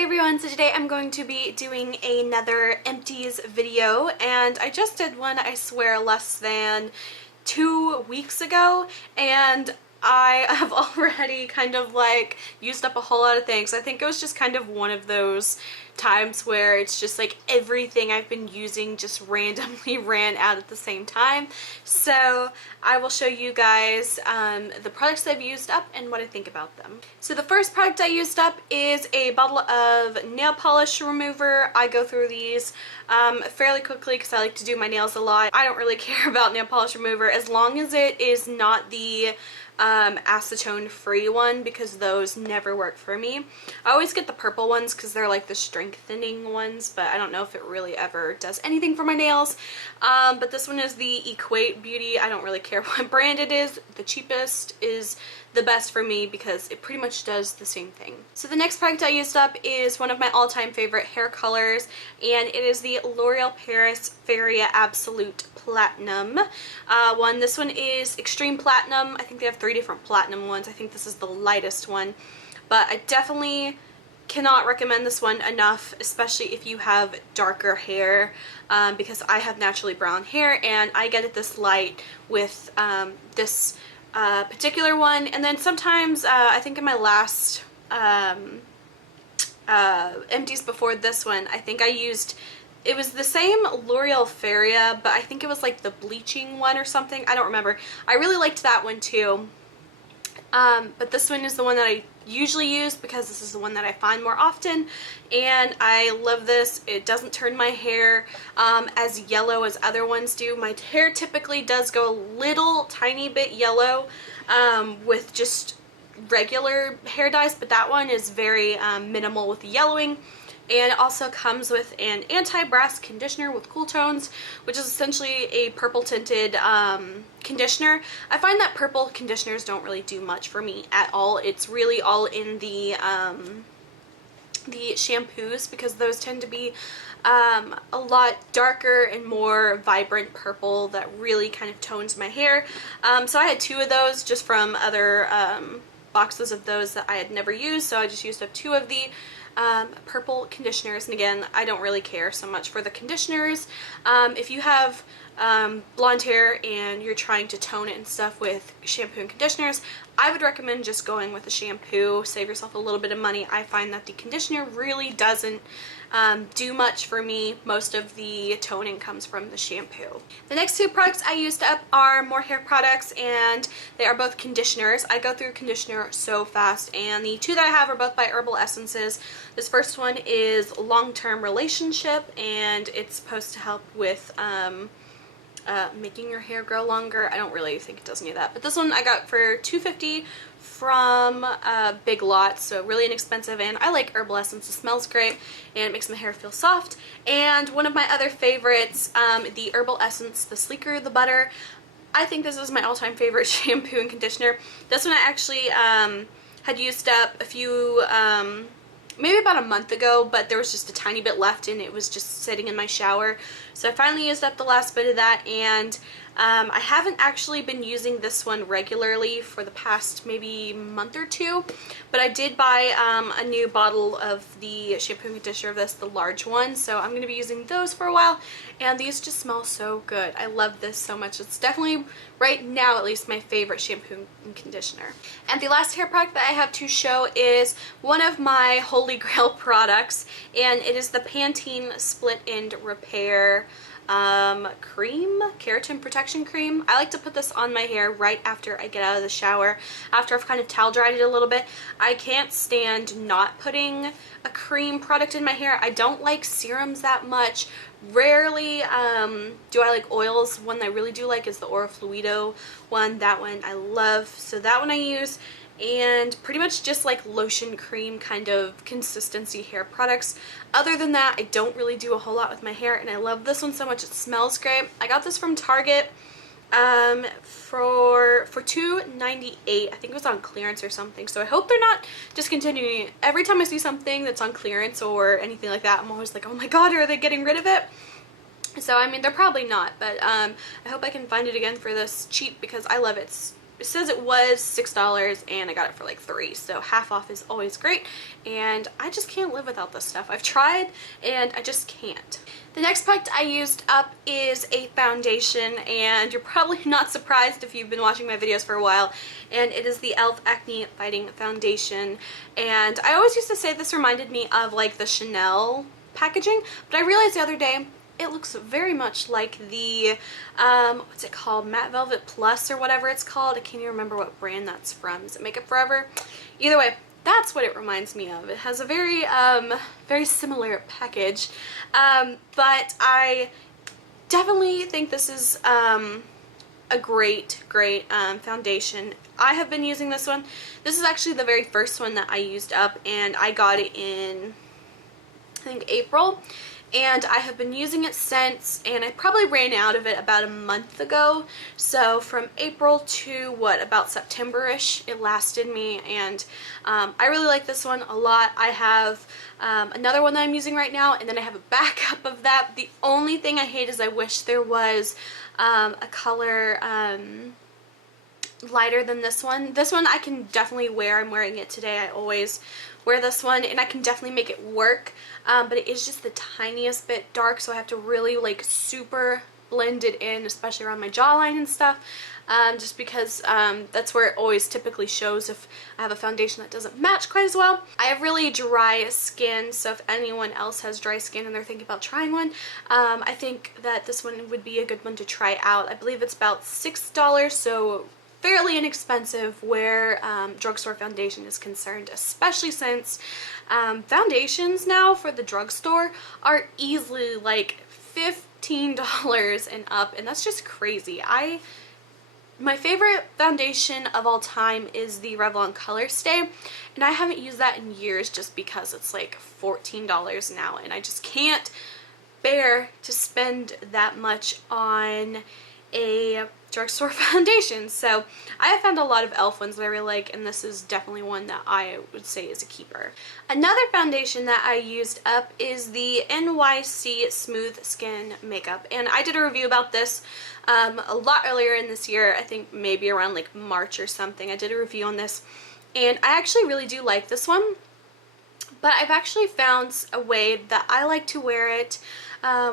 Hey everyone, so today I'm going to be doing another Empties video, and I just did one, I swear, less than 2 weeks ago, and I have already kind of like used up a whole lot of things. I think it was just kind of one of those times where it's just like everything I've been using just randomly ran out at the same time. So I will show you guys the products I've used up and what I think about them. So the first product I used up is a bottle of nail polish remover. I go through these fairly quickly because I like to do my nails a lot. I don't really care about nail polish remover as long as it is not the acetone free one, because those never work for me. I always get the purple ones because they're like the strengthening ones, but I don't know if it really ever does anything for my nails. But this one is the Equate Beauty. I don't really care what brand it is. The cheapest is the best for me because it pretty much does the same thing. So the next product I used up is one of my all-time favorite hair colors, and it is the L'Oreal Paris Feria Absolute Platinum one. This one is Extreme Platinum. I think they have 3 different platinum ones. I think this is the lightest one, but I definitely cannot recommend this one enough, especially if you have darker hair, because I have naturally brown hair and I get it this light with this particular one. And then sometimes I think in my last empties before this one, I think I used, it was the same L'Oreal Feria, but I think it was like the bleaching one or something. I don't remember. I really liked that one too. But this one is the one that I usually use because this is the one that I find more often, and I love this. It doesn't turn my hair as yellow as other ones do. My hair typically does go a little tiny bit yellow with just regular hair dyes, but that one is very minimal with the yellowing. And it also comes with an anti-brass conditioner with cool tones, which is essentially a purple tinted conditioner. I find that purple conditioners don't really do much for me at all. It's really all in the shampoos, because those tend to be a lot darker and more vibrant purple that really kind of tones my hair. So I had 2 of those just from other boxes of those that I had never used, so I just used up 2 of the purple conditioners. And again, I don't really care so much for the conditioners. If you have blonde hair and you're trying to tone it and stuff with shampoo and conditioners, I would recommend just going with the shampoo. Save yourself a little bit of money. I find that the conditioner really doesn't do much for me. Most of the toning comes from the shampoo. The next 2 products I used up are more hair products, and they are both conditioners. I go through conditioner so fast, and the 2 that I have are both by Herbal Essences. This first one is Long-Term Relationship, and it's supposed to help with making your hair grow longer. I don't really think it does any of that, but this one I got for $2.50 from Big Lots, so really inexpensive, and I like Herbal Essence. It smells great and it makes my hair feel soft. And one of my other favorites, the Herbal Essence, the Sleeker, the Butter. I think this is my all-time favorite shampoo and conditioner. This one I actually had used up a few, maybe about a month ago, but there was just a tiny bit left and it was just sitting in my shower. So I finally used up the last bit of that, and I haven't actually been using this one regularly for the past maybe month or 2, but I did buy a new bottle of the shampoo and conditioner of this, the large one, so I'm going to be using those for a while, and these just smell so good. I love this so much. It's definitely, right now at least, my favorite shampoo and conditioner. And the last hair product that I have to show is one of my holy grail products, and it is the Pantene Split End Repair cream, keratin protection cream. I like to put this on my hair right after I get out of the shower, after I've kind of towel dried it a little bit. I can't stand not putting a cream product in my hair. I don't like serums that much. Rarely do I like oils. One that I really do like is the Ora Fluido one. That one I love, so that one I use. And pretty much just like lotion cream kind of consistency hair products. Other than that, I don't really do a whole lot with my hair, and I love this one so much. It smells great. I got this from Target for $2.98. I think it was on clearance or something, so I hope they're not discontinuing it. Every time I see something that's on clearance or anything like that, I'm always like, oh my god, are they getting rid of it? So I mean, they're probably not, but I hope I can find it again for this cheap, because I love it it says it was $6 and I got it for like $3, so half off is always great, and I just can't live without this stuff. I've tried and I just can't. The next product I used up is a foundation, and you're probably not surprised if you've been watching my videos for a while, and it is the e.l.f. Acne Fighting Foundation. And I always used to say this reminded me of like the Chanel packaging, but I realized the other day it looks very much like the what's it called, Matte Velvet Plus or whatever it's called. I can't even remember what brand that's from. Is it Makeup Forever? Either way, that's what it reminds me of. It has a very very similar package, but I definitely think this is a great foundation. I have been using this one. This is actually the very first one that I used up, and I got it in, I think, April, and I have been using it since, and I probably ran out of it about a month ago. So from April to what, about September-ish, it lasted me, and I really like this one a lot. I have another one that I'm using right now, and then I have a backup of that. The only thing I hate is I wish there was a color lighter than this one. This one I can definitely wear. I'm wearing it today. I always wear this one, and I can definitely make it work, but it is just the tiniest bit dark, so I have to really like super blend it in, especially around my jawline and stuff, just because that's where it always typically shows if I have a foundation that doesn't match quite as well. I have really dry skin, so if anyone else has dry skin and they're thinking about trying one, I think that this one would be a good one to try out. I believe it's about $6, so fairly inexpensive where drugstore foundation is concerned, especially since foundations now for the drugstore are easily like $15 and up, and that's just crazy. My favorite foundation of all time is the Revlon Color Stay, and I haven't used that in years just because it's like $14 now, and I just can't bear to spend that much on a drugstore foundation. So I have found a lot of e.l.f. ones that I really like, and this is definitely one that I would say is a keeper. Another foundation that I used up is the NYC Smooth Skin Makeup, and I did a review about this a lot earlier in this year. I think maybe around like March or something. I did a review on this, and I actually really do like this one, but I've actually found a way that I like to wear it,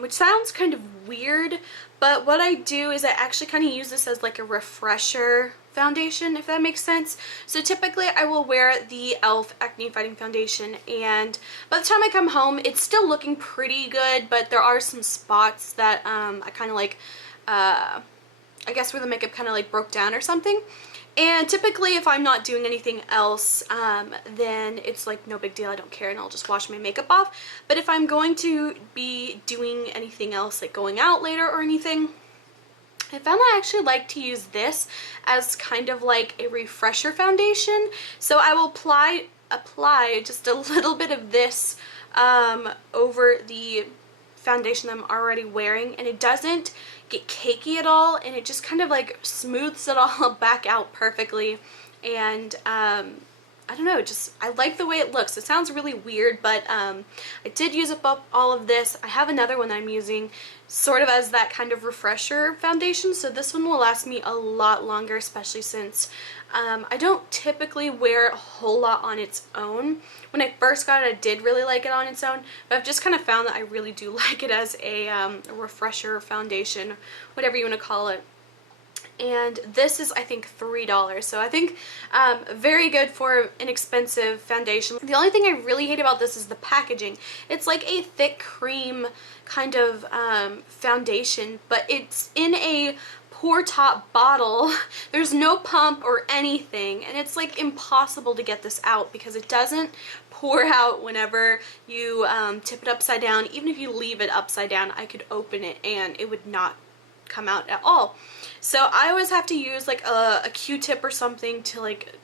which sounds kind of weird, but what I do is I actually kind of use this as like a refresher foundation, if that makes sense. So typically I will wear the e.l.f. Acne Fighting Foundation, and by the time I come home it's still looking pretty good, but there are some spots that I kind of like, I guess where the makeup kind of like broke down or something. And typically if I'm not doing anything else, then it's like no big deal, I don't care, and I'll just wash my makeup off. But if I'm going to be doing anything else, like going out later or anything, I found that I actually like to use this as kind of like a refresher foundation. So I will apply just a little bit of this over the foundation I'm already wearing, and it doesn't get cakey at all, and it just kind of like smooths it all back out perfectly. And I don't know, just I like the way it looks. It sounds really weird, but I did use up all of this. I have another one that I'm using sort of as that kind of refresher foundation, so this one will last me a lot longer, especially since I don't typically wear a whole lot on its own. When I first got it, I did really like it on its own, but I've just kind of found that I really do like it as a refresher foundation, whatever you want to call it. And this is, I think, $3, so I think very good for an expensive foundation. The only thing I really hate about this is the packaging. It's like a thick cream kind of foundation, but it's in a pour top bottle. There's no pump or anything, and it's like impossible to get this out because it doesn't pour out whenever you tip it upside down. Even if you leave it upside down, I could open it and it would not come out at all. So I always have to use like a Q-tip or something to like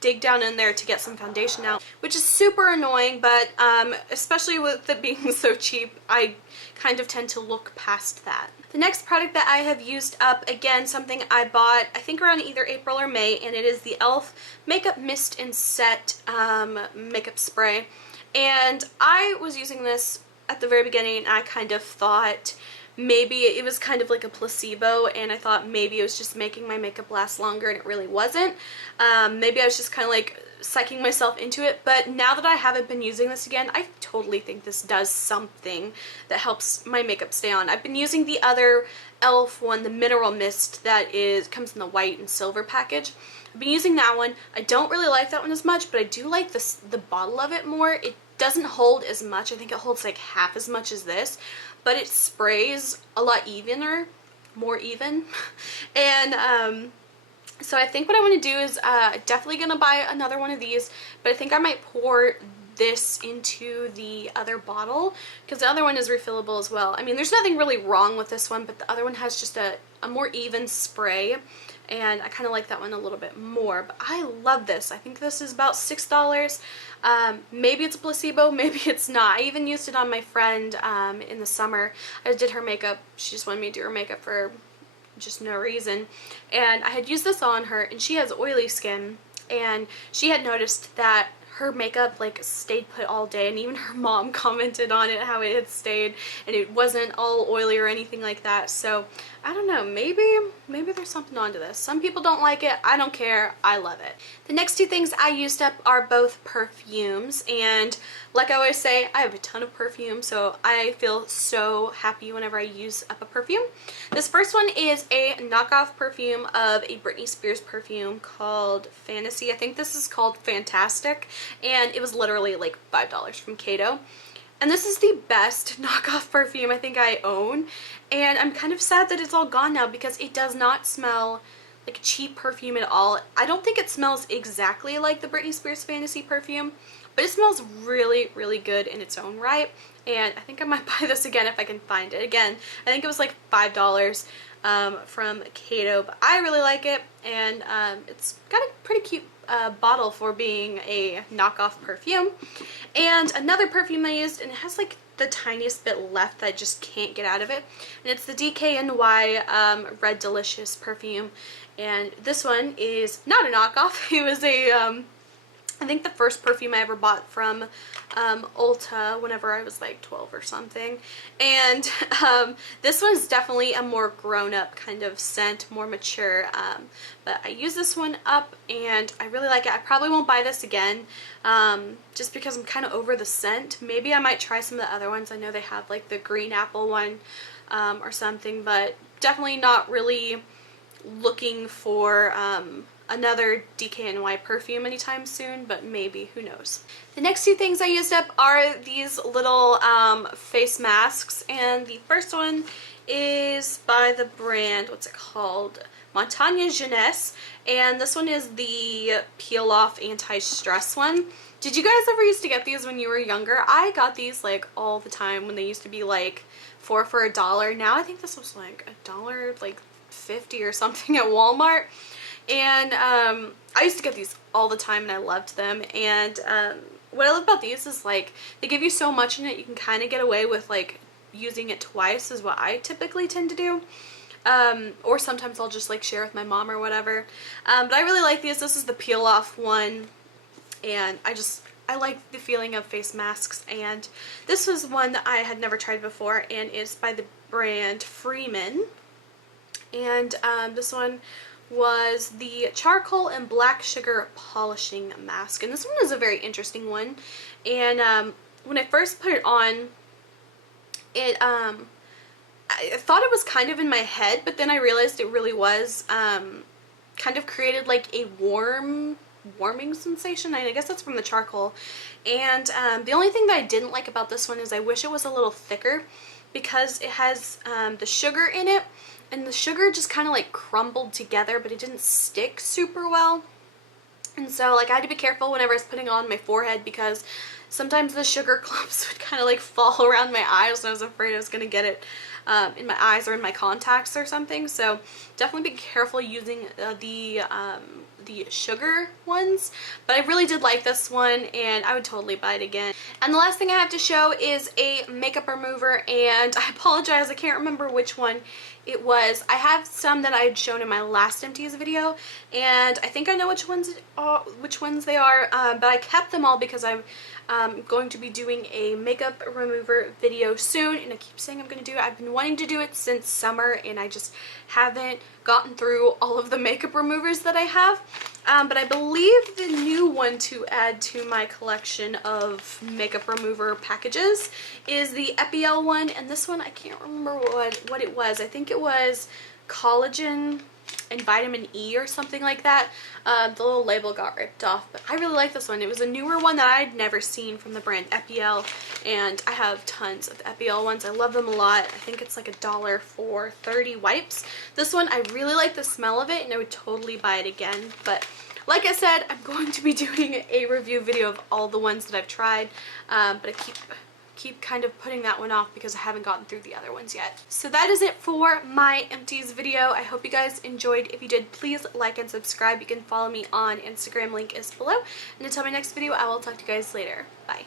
dig down in there to get some foundation out, which is super annoying, but especially with it being so cheap, I kind of tend to look past that. The next product that I have used up, again, something I bought I think around either April or May, and it is the e.l.f. Makeup Mist and Set makeup spray. And I was using this at the very beginning, and I kind of thought maybe it was kind of like a placebo, and I thought maybe it was just making my makeup last longer, and it really wasn't. Maybe I was just kind of like psyching myself into it, but now that I haven't been using this again, I totally think this does something that helps my makeup stay on. I've been using the other e.l.f. one, the Mineral Mist, that comes in the white and silver package. I've been using that one. I don't really like that one as much, but I do like the bottle of it more. It doesn't hold as much. I think it holds like half as much as this, but it sprays a lot evener, more even. And so I think what I want to do is definitely going to buy another one of these, but I think I might pour this into the other bottle because the other one is refillable as well. I mean, there's nothing really wrong with this one, but the other one has just a more even spray, and I kind of like that one a little bit more. But I love this. I think this is about $6. Maybe it's a placebo, maybe it's not. I even used it on my friend in the summer. I did her makeup. She just wanted me to do her makeup for just no reason, and I had used this on her, and she has oily skin, and she had noticed that her makeup like stayed put all day, and even her mom commented on it, how it had stayed and it wasn't all oily or anything like that. So I don't know, maybe there's something onto this. Some people don't like it. I don't care. I love it. The next two things I used up are both perfumes, and like I always say, I have a ton of perfume, so I feel so happy whenever I use up a perfume. This first one is a knockoff perfume of a Britney Spears perfume called Fantasy. I think this is called Fantastic, and it was literally like $5 from Cato. And this is the best knockoff perfume I think I own, and I'm kind of sad that it's all gone now because it does not smell like a cheap perfume at all. I don't think it smells exactly like the Britney Spears Fantasy perfume, but it smells really, really good in its own right, and I think I might buy this again if I can find it. Again, I think it was like $5 from Cato, but I really like it, and it's got a pretty cute bottle for being a knockoff perfume. And another perfume I used, and it has like the tiniest bit left that I just can't get out of it, and it's the DKNY Red Delicious perfume, and this one is not a knockoff. It was a I think the first perfume I ever bought from Ulta whenever I was like 12 or something, and this one's definitely a more grown-up kind of scent, more mature, but I use this one up and I really like it. I probably won't buy this again just because I'm kind of over the scent. Maybe I might try some of the other ones. I know they have like the green apple one or something, but definitely not really looking for another DKNY perfume anytime soon, but maybe, who knows. The next two things I used up are these little face masks, and the first one is by the brand, what's it called? Montagne Jeunesse, and this one is the peel off anti-stress one. Did you guys ever used to get these when you were younger? I got these like all the time when they used to be like 4 for $1. Now I think this was like $1, like 50 or something at Walmart. And I used to get these all the time and I loved them, and what I love about these is like they give you so much in it, you can kind of get away with like using it twice is what I typically tend to do, or sometimes I'll just like share with my mom or whatever, but I really like these. This is the peel off one, and I like the feeling of face masks, and this was one that I had never tried before, and it's by the brand Freeman, and this one was the charcoal and black sugar polishing mask, and this one is a very interesting one. And when I first put it on, it I thought it was kind of in my head, but then I realized it really was kind of created like a warming sensation. I guess that's from the charcoal. And the only thing that I didn't like about this one is I wish it was a little thicker, because it has the sugar in it, and the sugar just kind of like crumbled together, but it didn't stick super well. And so like I had to be careful whenever I was putting it on my forehead, because sometimes the sugar clumps would kind of like fall around my eyes, and I was afraid I was going to get it in my eyes or in my contacts or something. So definitely be careful using the sugar ones, but I really did like this one and I would totally buy it again. And the last thing I have to show is a makeup remover, and I apologize, I can't remember which one it was. I have some that I had shown in my last Empties video, and I think I know which ones they are, but I kept them all because I'm going to be doing a makeup remover video soon, and I keep saying I'm going to do it. I've been wanting to do it since summer, and I just haven't gotten through all of the makeup removers that I have. But I believe the new one to add to my collection of makeup remover packages is the Epielle one, and this one I can't remember what it was. I think it was Collagen and vitamin E or something like that. The little label got ripped off, but I really like this one. It was a newer one that I'd never seen from the brand Epielle, and I have tons of Epielle ones. I love them a lot. I think it's like $1 for 30 wipes. This one, I really like the smell of it, and I would totally buy it again. But like I said, I'm going to be doing a review video of all the ones that I've tried, but I keep kind of putting that one off because I haven't gotten through the other ones yet. So that is it for my Empties video. I hope you guys enjoyed. If you did, please like and subscribe. You can follow me on Instagram, link is below. And until my next video, I will talk to you guys later. Bye.